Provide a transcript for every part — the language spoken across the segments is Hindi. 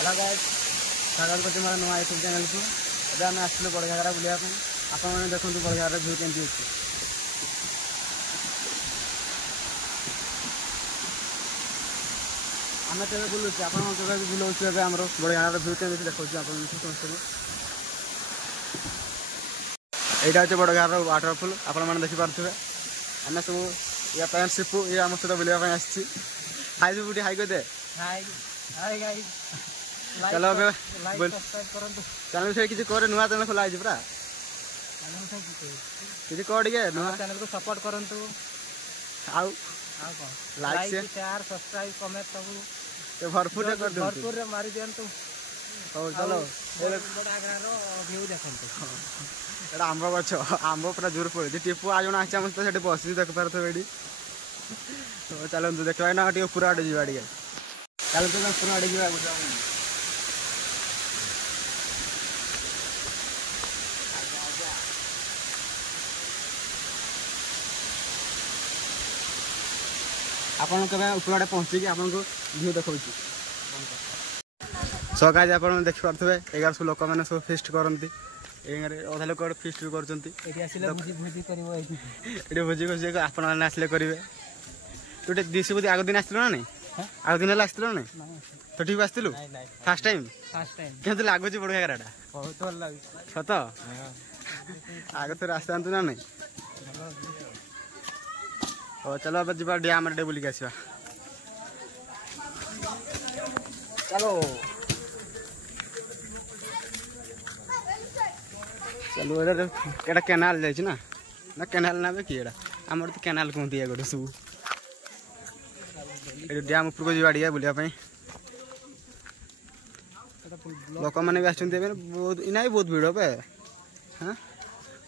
हेलो गाइस स्वागत करते मोर नुआ यूट्यूब चैनल को। एबे आम आसलु बड़ घाघरा बुलिया आपण मैंने देखो बड़ घाघरा व्यू केमती अच्छी आम तेज बुलूचे आप बुलाऊँ आम बड़ घाघरा व्यू केमती देखा समस्त यहाँ हूँ बड़ घाघरा वाटरफुल आपण मैंने देखिपे आम सब या पैंट सिपु ये आम सहित बुलाया आसी हाई सब हाई कर दे चलो चैनल से किसी कोरे नुआ चैनल खोला है पूरा किसी कोड के नुआ चैनल को सपोर्ट करंतु आउ लाइक शेयर सब्सक्राइब कमेंट सब ते भरपूर कर दो भरपूर रे मारी दियंतु हो चलो बड़ा गारो व्यू देखंतु एडा आंबो गछ आंबो पूरा जोर पड़े टिपू आ जण आछा मस्त सेठी बसी देख पारथो एडी तो चलो देखबा ना टी पूरा आडे जीवा डी चलो तो पूरा आडे जीवा आपन के ऊपर आड़े पहुँची आपन को व्यू देखा सो गाइस आप देखि पारथबे एगार सब लोक मैंने सब फिस्ट करती अधा लोक फिस्ट भी करती भोजी खोजी आपण मैंने आसले करेंगे तू दिशी बोधी आग दिन आस ना नहीं आग दिन आस ना तो ठीक आसलु फास्ट टाइम केमती लगुच बड़ घाघराटा बहुत भल लगे सत आग थोड़े आसता ना नहीं ओ चलो अब जी डैम रे बुलिक आसवा चलो चलो एटा केनाल जाइए ना ना केनाल ना कि एटा आम तो केनाल कहते हैं गोटे सब डैम उपरको जावा टे बुलाप लोक मैंने भी आस बहुत इना भी बहुत भिड़ पे हाँ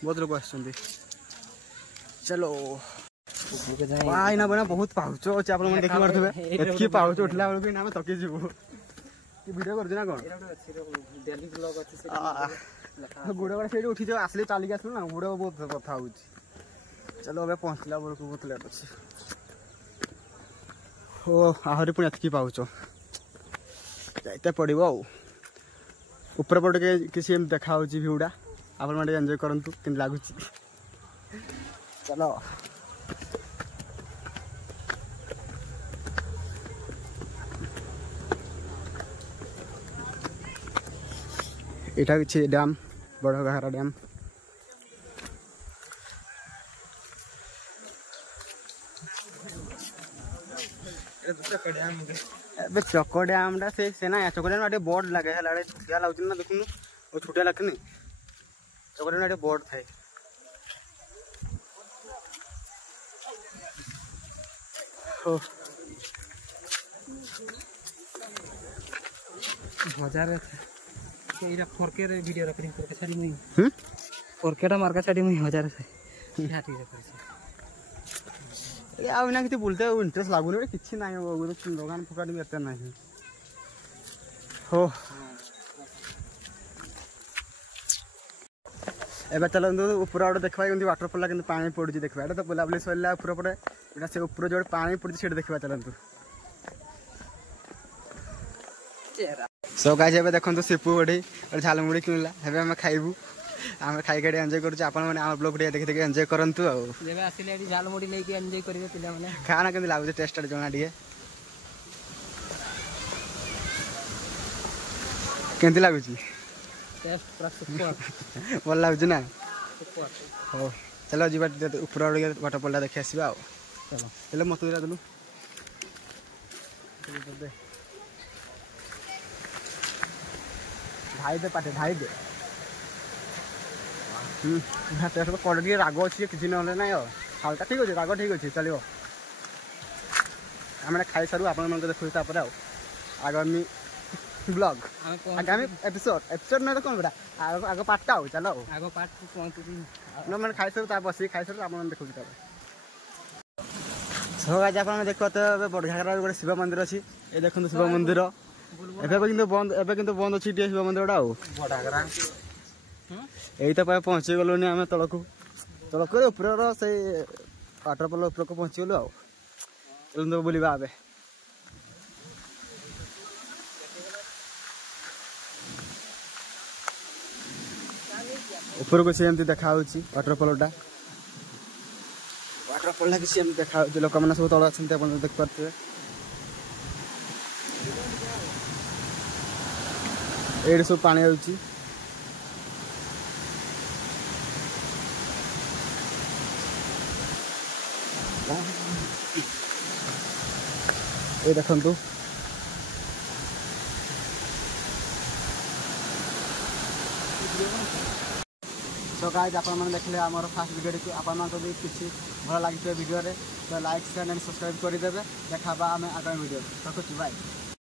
बहुत लोग आस चलो इना बना बहुत पाउच अच्छे आप देखी पारे एतकी पाउच उठला बेलू इना थकी जीव वीडियो कर कौन गुड़ गुड़ा से उठी जाओ आसली चलिक आसलु ना गुड़ बहुत कथा हो चलो अब पहुँचला बेलू बहुत लेट अच्छे हो आहरी पुणी एतकी पाउच जाते पड़ो ऊपर पटे किसी देखा भ्यूटा आप एंजॉय करूँ कि लगुच चलो इटा किसी डैम बड़ घाघरा डैम चक डैम से ना चक डैम बोर्ड लगे छुटिया लगुच ना देखुन और छुटिया लगनी चक डैम बोर्ड थाए मजा फोरके वीडियो रखनी फोरके छाड़ी मुई फोरकेटा मार्का छाड़ी मुई हजार से हाथी रे करे आ ना किती बोलते इंटरेस्ट लागुनी किछि नाही दुकान फुकाट भी एते नाही हो एबे चलो ऊपर आड़े देखा वाटरफॉल के पानी पड़ुची देखा तो बुलाबुली सरला ऊपर पटे से ऊपर जो पानी पड़ुची से देखा चलतु सो गाइस एबे देखो सिपु गोटे झालमुड़ी किणला एबे हम खाइबू आम खाई एंजॉय करूँ आप ब्लॉग देखी देखिए एंजॉय करूँ झालमुड़ी लेके एंजॉय करेंगे पिला माने खाना केमती लागुचे टेस्ट जना टे केमती लगुच भल लगुच ना हो चलो जी ऊपर वाटरफॉल देखी आसवा चलो चलो मत देलु ढाई दे पाटे ढाई दे कड़े राग अच्छे किसी ना ना हालका ठीक अच्छे राग ठीक अच्छे चलो आम खाई सारू आप देखो आगामी ब्लॉग आगामी एपिसोड ना कौन बेटा आग पार्टा हो चलो आग पार्ट मैंने खाई सारू बस खाई सारू आप देखो सब आज आप देखो तो बड़ घाघरा गोटे शिव मंदिर अच्छी ये देखो शिव मंदिर बंद बंद अच्छी शिव मंदिर बड़ा यही तो पहुँची गलुनि आम तलक तलक ऊपर से वाटरफॉल ऊपर को पहुँची गलु बुलवा ऊपर को सेमती देखा वाटरफॉलटा वाटरफॉल कि सेमती देखा लोक मैंने सब तल अच्छे आप देख पारे ये सब पानी आउची ये देखंतु तो गाइस आप देखले आमर फास्ट वीडियो आपको किसी भल लगी वीडियो तो लाइक शेयर एंड सब्सक्राइब करदे देखा आम आगामी वीडियो रखुच्छी बाय।